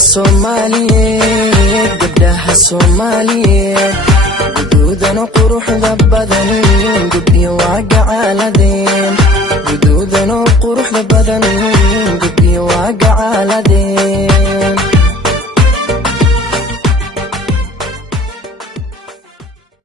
Soomaaliyeed gabdhaha Soomaaliyeed guduudan quruxda badan gudbiyo waaga caaladeen guduudan quruxda badan gudbiyo waaga caaladeen